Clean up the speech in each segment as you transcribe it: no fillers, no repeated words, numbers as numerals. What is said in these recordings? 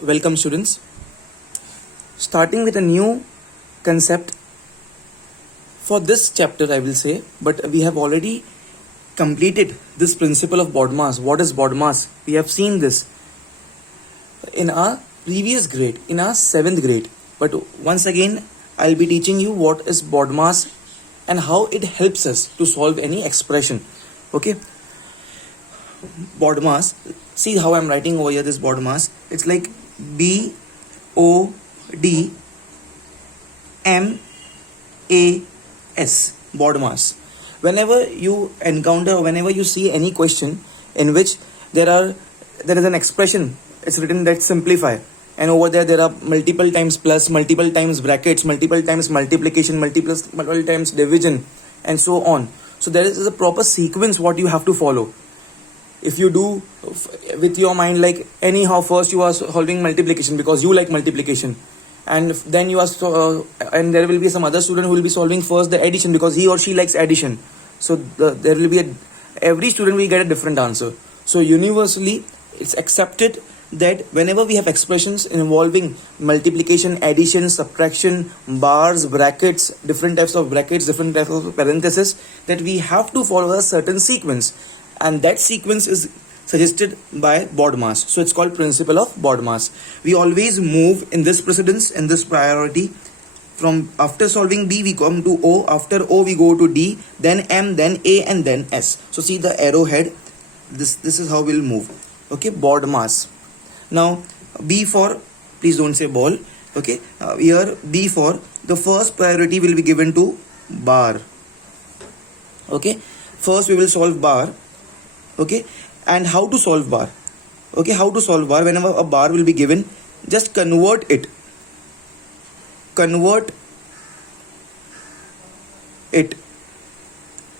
Welcome, students. Starting with a new concept for this chapter, I will say, but we have already completed this principle of BODMAS. What is BODMAS? We have seen this in our previous grade, in our 7th grade. But once again, I'll be teaching you what is BODMAS and how it helps us to solve any expression. Okay? BODMAS. See how I'm writing over here this BODMAS. It's like BODMAS. BODMAS. Whenever you encounter, whenever you see any question in which there is an expression, it's written that simplify, and over there are multiple times plus, multiple times brackets, multiple times multiplication, multiple times division, and so on. So there is a proper sequence what you have to follow. If you do with your mind, like anyhow, first you are solving multiplication because you like multiplication, and then you are and there will be some other student who will be solving first the addition because he or she likes addition. So there will be every student will get a different answer. So universally it's accepted that whenever we have expressions involving multiplication, addition, subtraction, bars, brackets, different types of brackets, different types of parentheses, that we have to follow a certain sequence, and that sequence is suggested by BODMAS. So it's called principle of BODMAS. We always move in this precedence, in this priority. From after solving B, we come to O. After O, we go to D, then M, then A, and then S. So see the arrowhead. This is how we'll move. Okay, BODMAS. Now B for, please don't say ball. Okay, here B for the first priority will be given to bar. Okay, first we will solve bar. Okay, and how to solve bar? Okay, how to solve bar? Whenever a bar will be given, just convert it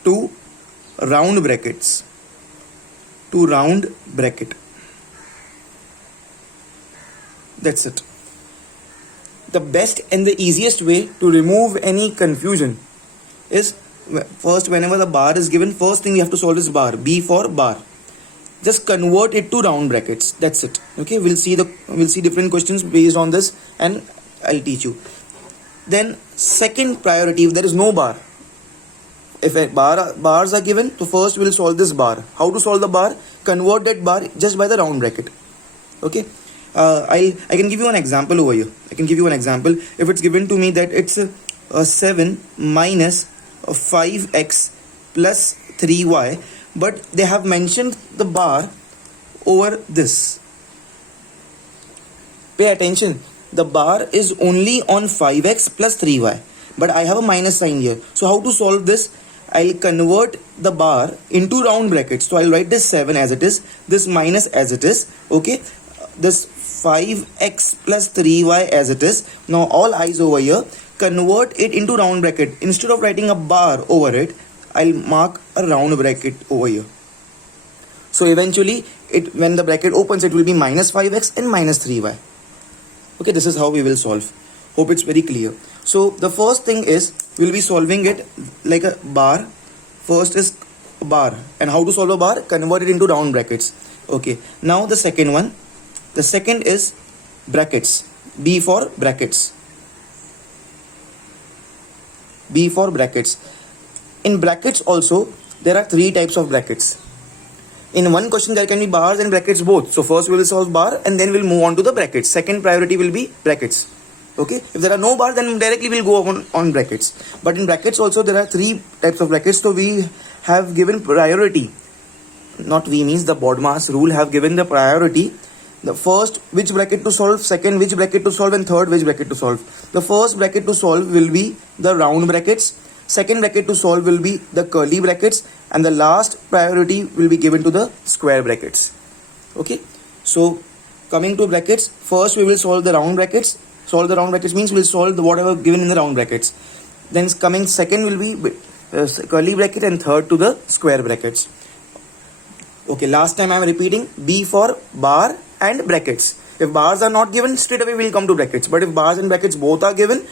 to round brackets, that's it. The best and the easiest way to remove any confusion is, first, whenever the bar is given, first thing we have to solve is bar. B for bar. Just convert it to round brackets. That's it. Okay, we'll see different questions based on this, and I'll teach you. Then second priority, if there is no bar, if bars are given, so first we'll solve this bar. How to solve the bar? Convert that bar just by the round bracket. Okay. I can give you an example over here. I can give you an example. If it's given to me that it's 7 minus 5x plus 3y, but they have mentioned the bar over this. Pay attention, the bar is only on 5x plus 3y, but I have a minus sign here. So how to solve this? I'll convert the bar into round brackets. So I'll write this 7 as it is, this minus as it is. Okay, this 5x plus 3y as it is. Now all eyes over here, convert it into round bracket. Instead of writing a bar over it, I'll mark a round bracket over here. So eventually, when the bracket opens, it will be minus 5x and minus 3y. Okay, this is how we will solve. Hope it's very clear. So the first thing is, we'll be solving it like a bar. First is a bar. And how to solve a bar? Convert it into round brackets. Okay, now the second one. The second is brackets. B for brackets. B for brackets. In brackets also, there are 3 types of brackets. In one question, there can be bars and brackets both. So first we will solve bar and then we'll move on to the brackets. Second priority will be brackets. Okay, if there are no bars, then directly we'll go on brackets. But in brackets also, there are 3 types of brackets. So we have given priority. Not we means the BODMAS rule have given the priority. The first, which bracket to solve, second, which bracket to solve, and third, which bracket to solve. The first bracket to solve will be the round brackets. Second bracket to solve will be the curly brackets, and the last priority will be given to the square brackets. Okay, so coming to brackets, first we will solve the round brackets. Solve the round brackets means we'll solve the whatever given in the round brackets. Then coming second will be curly bracket, and third to the square brackets. Okay, last time I am repeating, B for bar and brackets. If bars are not given, straight away we'll come to brackets. But if bars and brackets both are given,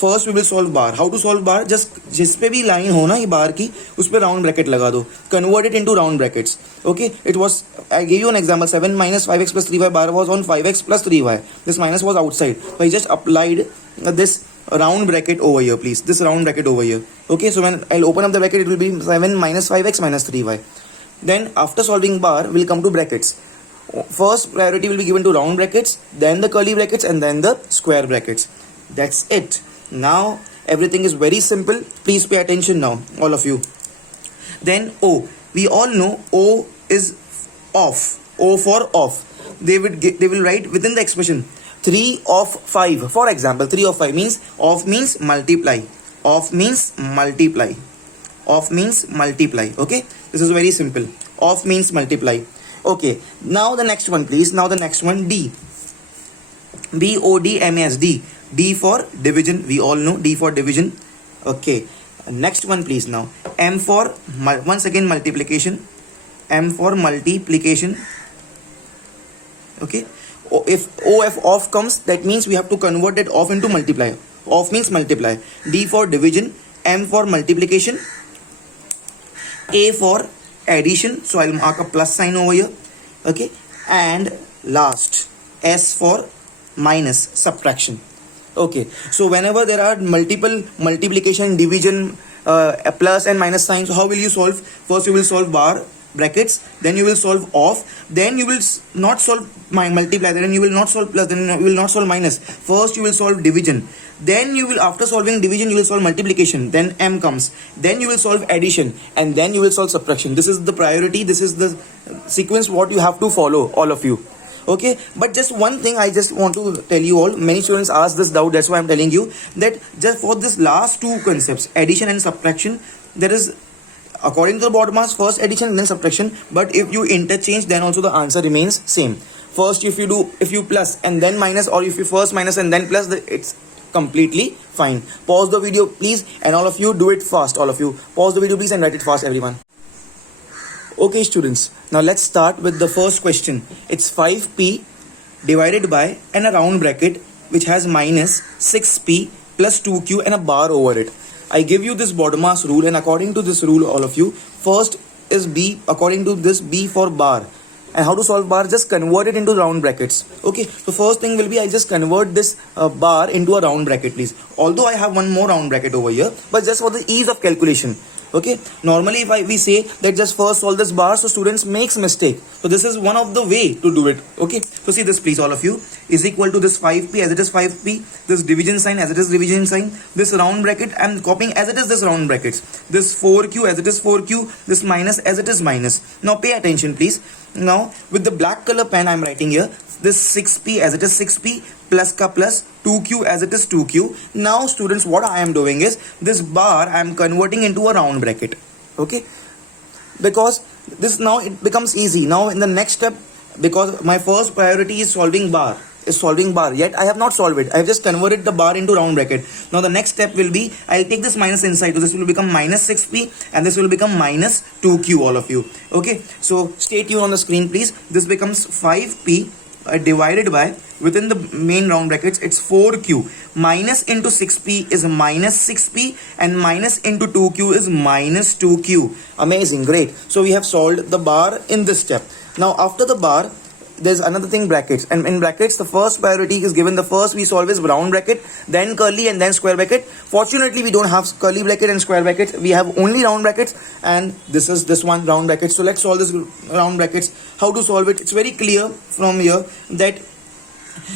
first we will solve bar. How to solve bar? Just जिस पे भी line हो ना ये बार की, उस पर round bracket लगा दो. Convert it into round brackets. Okay, it was, I give you an example. 7 minus 5x plus 3y bar was on 5x plus 3y. This minus was outside, so I just applied this round bracket over here, please. This round bracket over here. Okay, so when I'll open up the bracket, it will be 7 minus 5x minus 3y. Then after solving bar, we'll come to brackets. First priority will be given to round brackets, then the curly brackets, and then the square brackets. That's it. Now everything is very simple. Please pay attention now, all of you. Then O. We all know O is off. O for off. They will write within the expression 3 of 5. For example, 3 of 5 means off means multiply. Off means multiply. Off means multiply. Okay, this is very simple. Off means multiply. Okay, now the next one, please. Now the next one, D. BODMAS. D for division. We all know D for division. Okay, next one, please. Now M for once again multiplication. M for multiplication. Okay, if OF off comes, that means we have to convert that off into multiply. Off means multiply. D for division. M for multiplication. A for addition, so I'll mark a plus sign over here. Okay, and last S for minus, subtraction. Okay, so whenever there are multiple multiplication, division, plus and minus signs, how will you solve? First you will solve bar brackets, then you will solve off, then you will not solve multiply, then you will not solve plus, then you will not solve minus. First you will solve division, then you will, after solving division, you will solve multiplication, then M comes, then you will solve addition, and then you will solve subtraction. This is the priority, this is the sequence what you have to follow, all of you. Okay, but just one thing I just want to tell you all. Many students ask this doubt, that's why I'm telling you that just for this last two concepts, addition and subtraction, there is, according to the board marks, first addition and then subtraction, but if you interchange, then also the answer remains same. First if you plus and then minus, or if you first minus and then plus, it's completely fine. Pause the video please, and all of you do it fast. All of you pause the video please and write it fast, everyone. Okay students, now let's start with the first question. It's 5p divided by and a round bracket which has minus 6p plus 2q and a bar over it. I give you this BODMAS rule, and according to this rule, all of you, first is B, according to this B for bar. And how to solve bar? Just convert it into round brackets. Okay, so first thing will be, I just convert this bar into a round bracket please. Although I have one more round bracket over here, but just for the ease of calculation. Okay, normally if we say that just first solve this bar, so students makes mistake. So this is one of the way to do it. Okay, so see this please, all of you, is equal to this 5p as it is 5p, this division sign as it is division sign, this round bracket I'm copying as it is this round brackets, this 4q as it is 4q, this minus as it is minus. Now pay attention please. Now with the black color pen I'm writing here this 6p as it is 6p, plus ka plus, 2q as it is 2q. Now students, what I am doing is this bar I am converting into a round bracket. Okay, because this now it becomes easy. Now in the next step, because my first priority is solving bar, yet I have not solved it. I have just converted the bar into round bracket. Now the next step will be, I'll take this minus inside, so this will become minus 6p and this will become minus 2q, all of you. Okay, so stay tuned on the screen please. This becomes 5p divided by, within the main round brackets, it's 4q. Minus into 6p is minus 6p, and minus into 2q is minus 2q. Amazing, great. So we have solved the bar in this step. Now after the bar, there's another thing, brackets, and in brackets the first priority is given. The first we solve is round bracket, then curly, and then square bracket. Fortunately we don't have curly bracket and square brackets, we have only round brackets, and this is this one, round bracket. So let's solve this round brackets. How to solve it? It's very clear from here that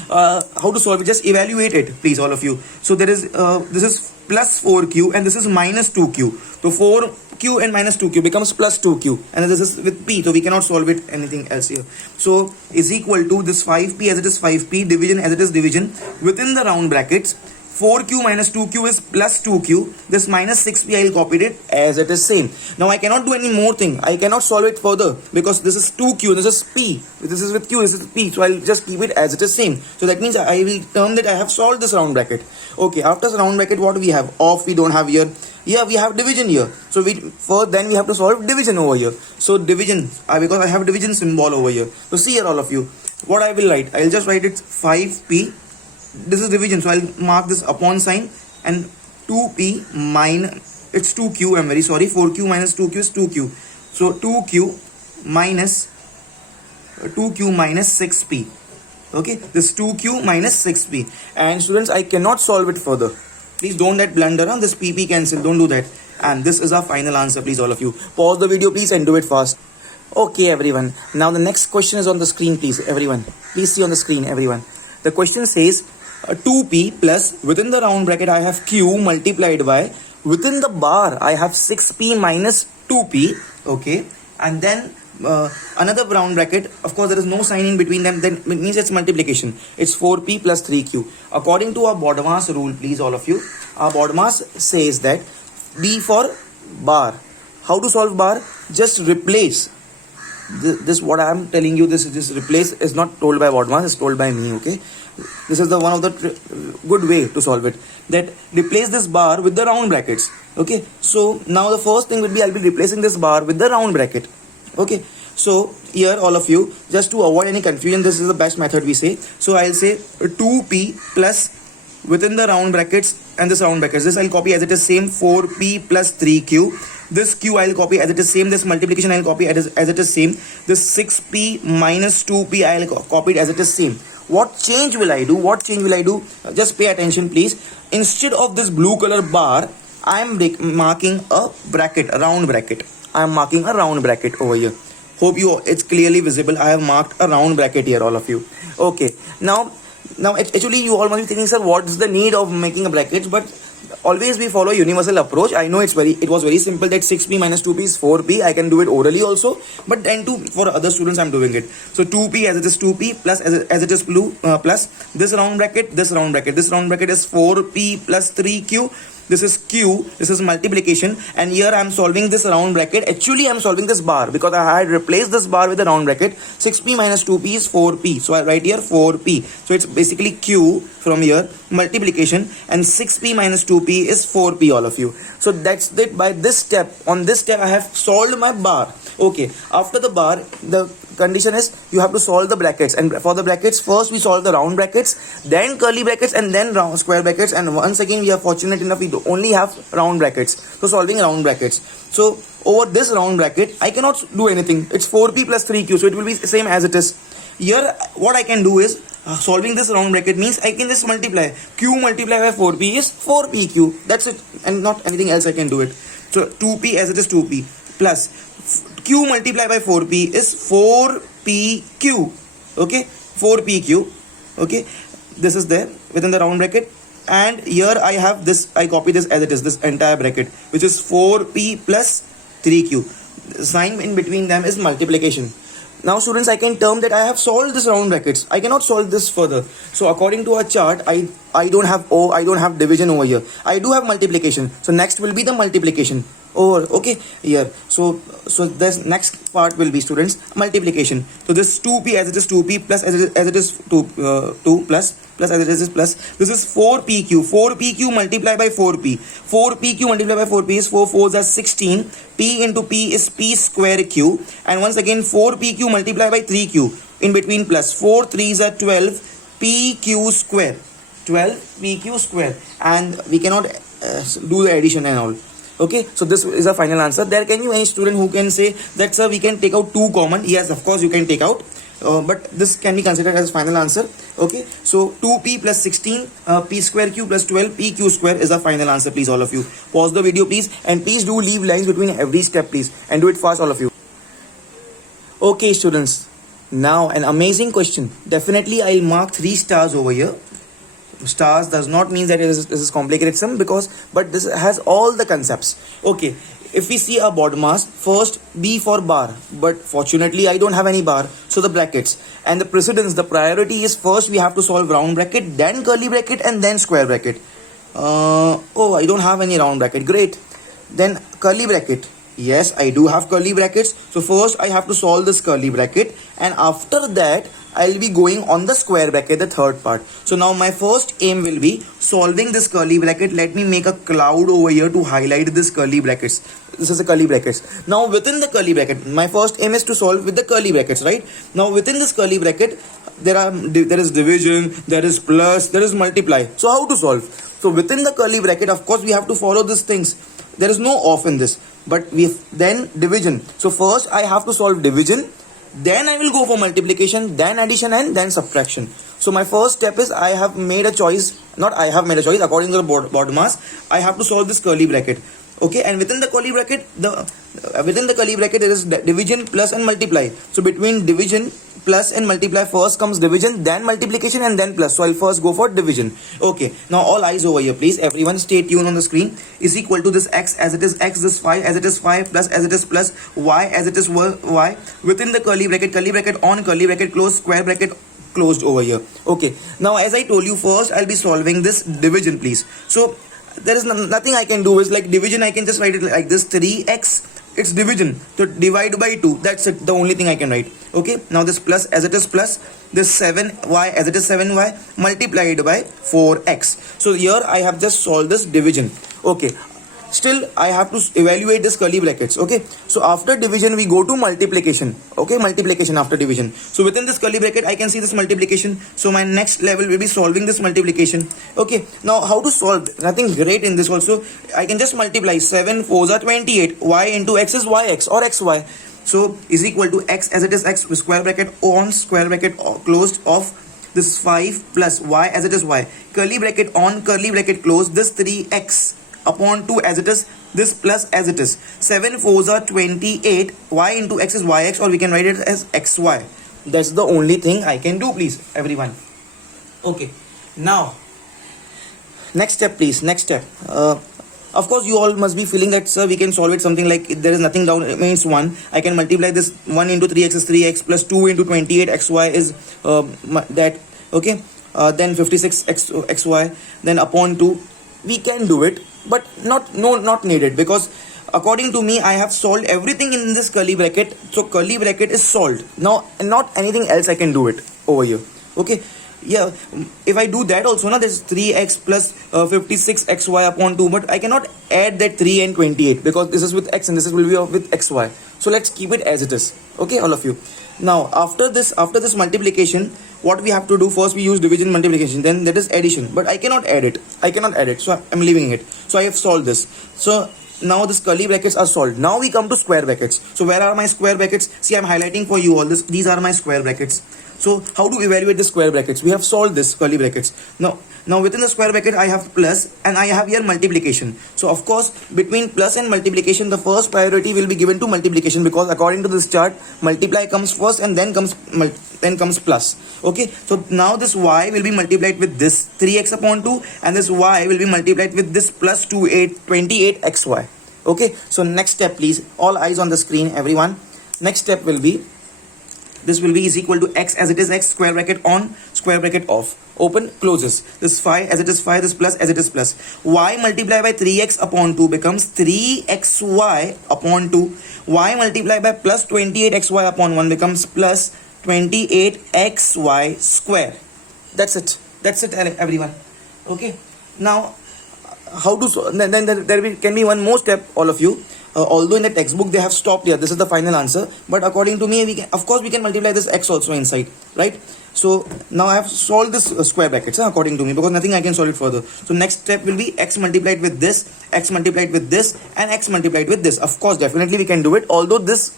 how to solve it. Just evaluate it please, all of you. So there is this is plus 4q and this is minus 2q. So 4q and minus 2q becomes plus 2q, and this is with p, so we cannot solve it anything else here. So is equal to this 5p as it is 5p, division as it is division, within the round brackets 4q minus 2q is plus 2q, this minus 6p I will copy it as it is same. Now I cannot do any more thing, I cannot solve it further because this is 2q, this is p, this is with q, this is p, so I'll just keep it as it is same. So that means I will term that I have solved this round bracket. Okay, after the round bracket, what we have? Off we don't have here. Here we have division here, so then we have to solve division over here. So division, because I have division symbol over here. So see here, all of you, what I will write, I'll just write it 5p. This is division, so I'll mark this upon sign and 2p minus, it's 2q, I'm very sorry, 4q minus 2q is 2q, so 2q minus 6p. Okay, this 2q minus 6p. And students, I cannot solve it further. Please don't let blunder on this pp cancel, don't do that. And this is our final answer, please, all of you. Pause the video, please, and do it fast. Okay, everyone. Now the next question is on the screen, please, everyone. Please see on the screen, everyone. The question says 2p plus, within the round bracket I have q multiplied by, within the bar I have 6p minus 2p. Okay, and then another round bracket, of course there is no sign in between them, then it means it's multiplication. It's 4p plus 3q. According to our BODMAS rule, please, all of you, our BODMAS says that B for bar. How to solve bar? Just replace this what I am telling you, this replace is not told by BODMAS, it's told by me. Okay, this is the one of the good way to solve it, that replace this bar with the round brackets. Okay, so now the first thing will be, I'll be replacing this bar with the round bracket. Okay, so here, all of you, just to avoid any confusion, this is the best method we say. So I'll say 2p plus, within the round brackets and this round brackets, this I'll copy as it is same, 4p plus 3q. This q I'll copy as it is same, this multiplication I'll copy as it is same, this 6p minus 2p I'll copy it as it is same. What change will I do? Just pay attention, please. Instead of this blue color bar, I am marking a bracket, a round bracket. I am marking a round bracket over here. Hope it's clearly visible. I have marked a round bracket here, all of you. Okay, now actually you all must be thinking, sir, what's the need of making a bracket? But always we follow universal approach. I know it was very simple, that 6p minus 2p is 4p. I can do it orally also, but then for other students I'm doing it. So 2p as it is 2p plus as it is blue plus this round bracket, this round bracket is 4p plus 3q. This is q, this is multiplication, and here I am solving this round bracket. Actually I am solving this bar because I had replaced this bar with the round bracket. 6p minus 2p is 4p, so I write here 4p. So it's basically q from here, multiplication, and 6p minus 2p is 4p, all of you. So that's it. By this step, on this step I have solved my bar. Okay, after the bar, the condition is you have to solve the brackets, and for the brackets first we solve the round brackets, then curly brackets, and then round square brackets. And once again we are fortunate enough we only have round brackets, so solving round brackets. So over this round bracket I cannot do anything. It's 4p plus 3q, so it will be same as it is. Here what I can do is solving this round bracket means I can just multiply. Q multiplied by 4p is 4pq. That's it, and not anything else I can do it. So 2p as it is 2p plus q multiplied by 4p is 4pq. Okay, 4pq. Okay, this is there within the round bracket, and here I have this, I copy this as it is, this entire bracket, which is 4p plus 3q. The sign in between them is multiplication. Now students, I can term that I have solved this round brackets. I cannot solve this further. So according to our chart, I don't have division over here. I do have multiplication. So next will be the multiplication over, okay, here. So this next part will be, students, multiplication. So this 2p as it is 2p plus as it is 2 plus as it is plus. This is 4pq. 4pq multiplied by 4p. 4pq multiplied by 4p is 4 4s are 16. P into p is p square q. And once again 4pq multiplied by 3q. In between plus. 4 3s are 12. pq square. 12 pq square. And we cannot do the addition and all. Okay, so this is a final answer. There can be any student who can say that, sir, we can take out 2 common. Yes, of course you can take out. But this can be considered as final answer. Okay, so 2p plus 16 p square q plus 12 pq square is a final answer, please, all of you. Pause the video, please, and please do leave lines between every step, please, and do it fast, all of you. Okay, students, now an amazing question. Definitely I'll mark 3 stars over here. Stars does not mean that this is complicated sum, but this has all the concepts. Okay, if we see a BODMAS, first B for bar, but fortunately I don't have any bar, so the brackets, and the precedence, the priority is first we have to solve round bracket, then curly bracket, and then square bracket. Oh, I don't have any round bracket. Great. Then curly bracket. Yes, I do have curly brackets. So first I have to solve this curly bracket, and after that I'll be going on the square bracket, the third part. So now my first aim will be solving this curly bracket. Let me make a cloud over here to highlight this curly brackets. This is the curly brackets. Now within the curly bracket, my first aim is to solve with the curly brackets, right? Now within this curly bracket, there is division, there is plus, there is multiply. So how to solve? So within the curly bracket, of course, we have to follow these things. There is no off in this, but we then division. So first I have to solve division, then I will go for multiplication, then addition, and then subtraction. So my first step is I have made a choice, not I have made a choice, according to the board mass, I have to solve this curly bracket. Okay, and within the curly bracket, there is division, plus, and multiply. So between division, plus, and multiply, first comes division, then multiplication, and then plus. So I'll first go for division. Okay, now all eyes over here, please. Everyone stay tuned on the screen. Is equal to this x as it is x, this 5 as it is 5, plus as it is plus, y as it is y. Within the curly bracket on, curly bracket close, square bracket closed over here. Okay, now as I told you, first I'll be solving this division, please. So there is nothing I can do. Is like division, I can just write it like this, 3x, it's division, so divide by 2, that's it, the only thing I can write. Okay, now this plus as it is plus, this 7y as it is 7y, multiplied by 4x. So here I have just solved this division. Okay, still I have to evaluate this curly brackets. Okay, so after division we go to multiplication. Okay, multiplication after division. So within this curly bracket I can see this multiplication, so my next level will be solving this multiplication. Okay, now how to solve? Nothing great in this also. I can just multiply 7 4s are 28, y into x is yx or xy. So is equal to x as it is x, square bracket on, square bracket closed of this 5 plus y as it is y, curly bracket on, curly bracket closed, this 3x upon 2 as it is, this plus as it is, 7 4s are 28, y into x is yx, or we can write it as xy. That's the only thing I can do, please, everyone. Okay, now next step, please. Next step, of course you all must be feeling that, sir, we can solve it something like there is nothing down, it means 1. I can multiply this, 1 into 3x is 3x, plus 2 into 28 xy is that. Okay, then 56 xy, then upon 2. We can do it, but not needed, because according to me I have solved everything in this curly bracket. So curly bracket is solved now, and not anything else I can do it over here. Okay, yeah, if I do that also, now there's 3x plus 56 xy upon 2, but I cannot add that 3 and 28 because this is with x and this will be with xy. So let's keep it as it is. Okay, all of you. Now after this multiplication, what we have to do, first we use division, multiplication, then that is addition, but I cannot add it, so I'm leaving it. So I have solved this. So now this curly brackets are solved. Now we come to square brackets. So where are my square brackets? See, I'm highlighting for you all this. These are my square brackets. So how to evaluate the square brackets? We have solved this curly brackets. Now within the square bracket I have plus, and I have here multiplication. So of course between plus and multiplication, the first priority will be given to multiplication, because according to this chart, multiply comes first and then comes plus. Okay, so now this y will be multiplied with this 3x upon 2, and this y will be multiplied with this plus 28 xy. Okay, so next step, please, all eyes on the screen, everyone. Next step will be, this will be is equal to x as it is x, square bracket on, square bracket off, open, closes, this 5 as it is 5, this plus as it is plus, y multiplied by 3x upon 2 becomes 3xy upon 2, y multiplied by plus 28xy upon 1 becomes plus 28xy square. That's it, everyone. Okay, now how to then there can be one more step, all of you. Although in the textbook they have stopped here, this is the final answer, but according to me, we can multiply this x also inside, right? So now I have solved this square brackets, according to me, because nothing I can solve it further. So next step will be x multiplied with this, x multiplied with this, and x multiplied with this. Of course, definitely we can do it, although this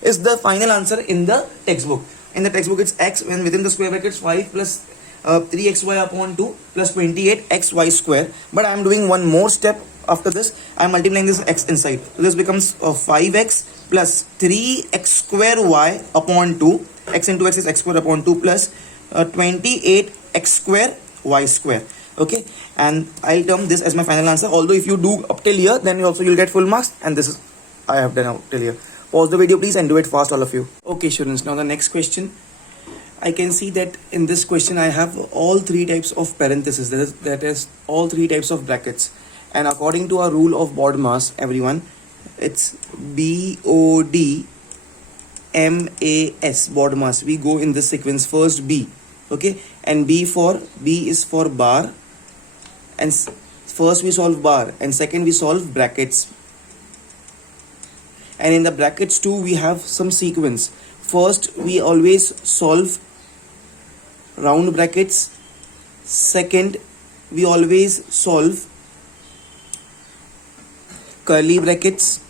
is the final answer in the textbook. In the textbook it's x, when within the square brackets 5 plus 3xy upon 2 plus 28xy square. But I am doing one more step. After this, I am multiplying this x inside. So this becomes 5x plus 3x square y upon 2. X into x is x square upon 2 plus 28x square y square. Okay, and I'll term this as my final answer. Although if you do up till here, then you'll get full marks. And this is I have done up till here. Pause the video, please, and do it fast, all of you. Okay, students. Now the next question. I can see that in this question I have all three types of parentheses. That is all three types of brackets. And according to our rule of BODMAS, everyone, it's BODMAS, BODMAS. We go in this sequence. First B, okay, and B is for bar, and first we solve bar, and second we solve brackets. And in the brackets too, we have some sequence. First we always solve round brackets. Second, we always solve curly brackets.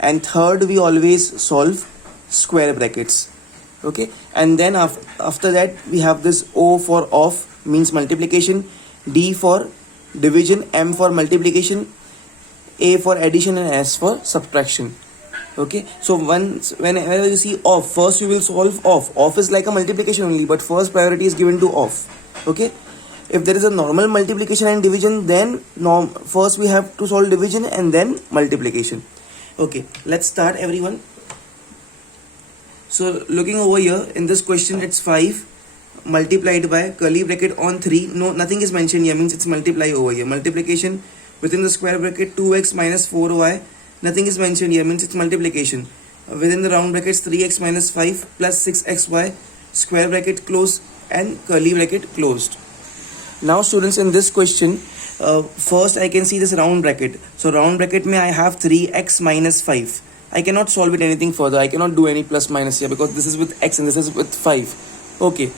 And third, we always solve square brackets. Okay, and then after that we have this O for off, means multiplication, D for division, M for multiplication, A for addition, and S for subtraction. Okay, so whenever you see off, first you will solve off. Off is like a multiplication only, but first priority is given to off. Okay, if there is a normal multiplication and division, then first we have to solve division and then multiplication. Okay, let's start, everyone. So looking over here in this question, it's 5 multiplied by curly bracket on 3. No, nothing is mentioned here, means it's multiply over here. Multiplication within the square bracket 2x minus 4y. Nothing is mentioned here, means it's multiplication. Within the round brackets 3x minus 5 plus 6xy, square bracket closed and curly bracket closed. Now students, in this question, first I can see this round bracket. So round bracket mein I have 3x minus 5. I cannot solve it anything further. I cannot do any plus minus here because this is with x and this is with 5. Okay.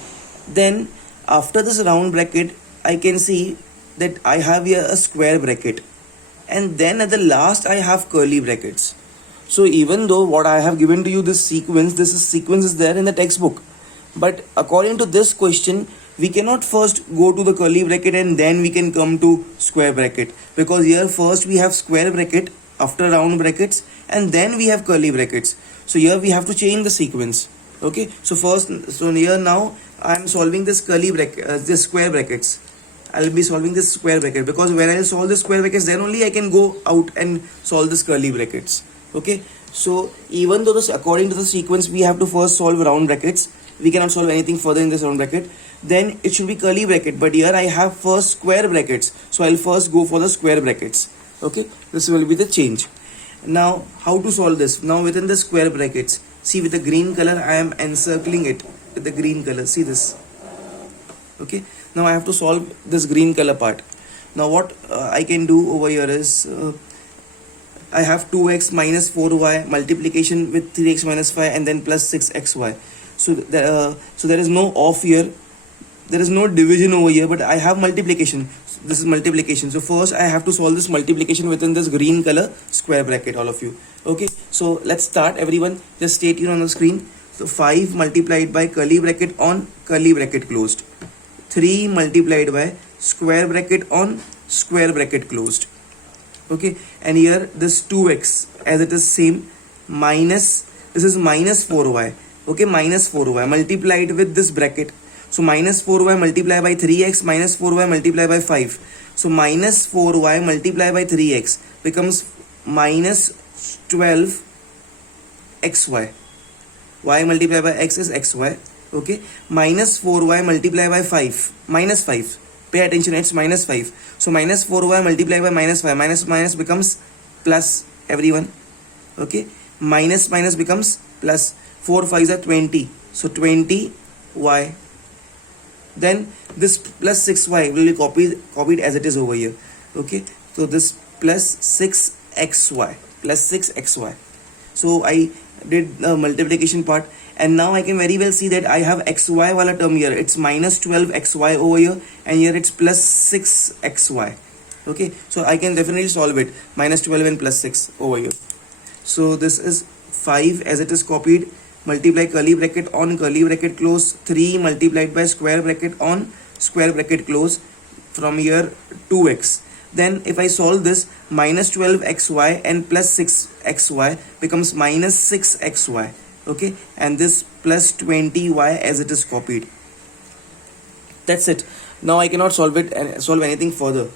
Then after this round bracket, I can see that I have here a square bracket. And then at the last I have curly brackets. So even though what I have given to you this sequence is there in the textbook. But according to this question, we cannot first go to the curly bracket and then we can come to square bracket. Because here first we have square bracket after round brackets and then we have curly brackets. So here we have to change the sequence. Okay, so here now I am solving this curly bracket, this square brackets. I'll be solving this square bracket because when I solve the square brackets, then only I can go out and solve this curly brackets. Okay, so even though this, according to the sequence, we have to first solve round brackets, we cannot solve anything further in this round bracket, then it should be curly bracket. But here I have first square brackets, so I'll first go for the square brackets. Okay, this will be the change. Now how to solve this? Now within the square brackets, see with the green color I am encircling it with the green color. See this. Okay, now I have to solve this green color part. Now what I can do over here is I have 2x minus 4y multiplication with 3x minus 5 and then plus 6xy. So there is no off here. There is no division over here, but I have multiplication. So this is multiplication. So first I have to solve this multiplication within this green color square bracket, all of you. Okay, so let's start, everyone. Just stay tuned on the screen. So 5 multiplied by curly bracket on curly bracket closed. 3 multiplied by square bracket on square bracket closed. Okay, and here this 2x as it is same minus, this is minus 4y. Okay, minus 4y multiplied with this bracket. So minus 4y multiplied by 3x minus 4y multiplied by 5. So minus 4y multiplied by 3x becomes minus 12xy. Y multiplied by x is xy. Okay, minus 4y multiplied by 5. Minus 5. Pay attention, it's minus 5. So minus 4y multiplied by minus 5. Minus minus becomes plus, everyone. Okay, minus minus becomes plus. 4 5s are 20. So 20y. Then this plus 6y will be copied as it is over here. Okay, so this plus 6xy. Plus 6xy. So I did the multiplication part. And now I can very well see that I have xy wala term here. It's minus 12xy over here. And here it's plus 6xy. Okay, so I can definitely solve it. Minus 12 and plus 6 over here. So this is 5 as it is copied. Multiply curly bracket on curly bracket close. 3 multiplied by square bracket on square bracket close. From here 2x. Then if I solve this, minus 12xy and plus 6xy becomes minus 6xy. Okay, and this plus 20y as it is copied. That's it. Now I cannot solve it and solve anything further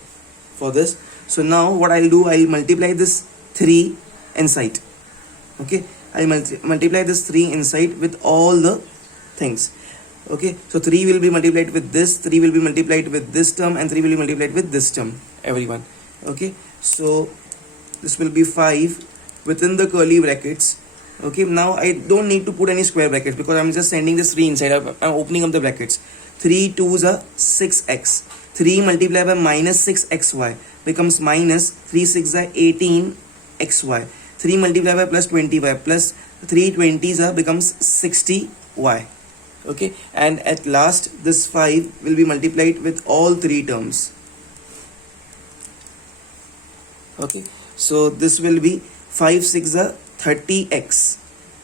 for this. So now what I'll do, I'll multiply this 3 inside. Okay, I'll multiply this 3 inside with all the things. Okay, so 3 will be multiplied with this, 3 will be multiplied with this term, and 3 will be multiplied with this term, everyone. Okay, so this will be 5 within the curly brackets. Okay, now I don't need to put any square brackets because I'm just sending this 3 inside. I'm opening up the brackets. 3 2s are 6x. 3 multiplied by minus 6xy becomes minus 3 6s are 18xy. 3 multiplied by plus 20y plus 3 20s are becomes 60y. Okay, and at last this 5 will be multiplied with all three terms. Okay, so this will be 5 6 are 30x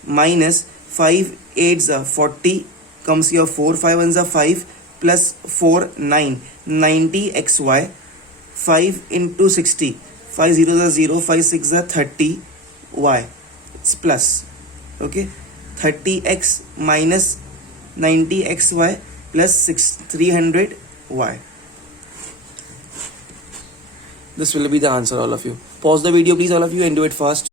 minus 5 8 are 40, comes here 4 5 1 are 5 plus 4 9 90xy, 5 into 60, 5 0 are 0, 5 6 are 30 y, it's plus. Okay, 30x minus 90xy plus 300 y. This will be the answer, all of you. Pause the video please, all of you, and do it fast.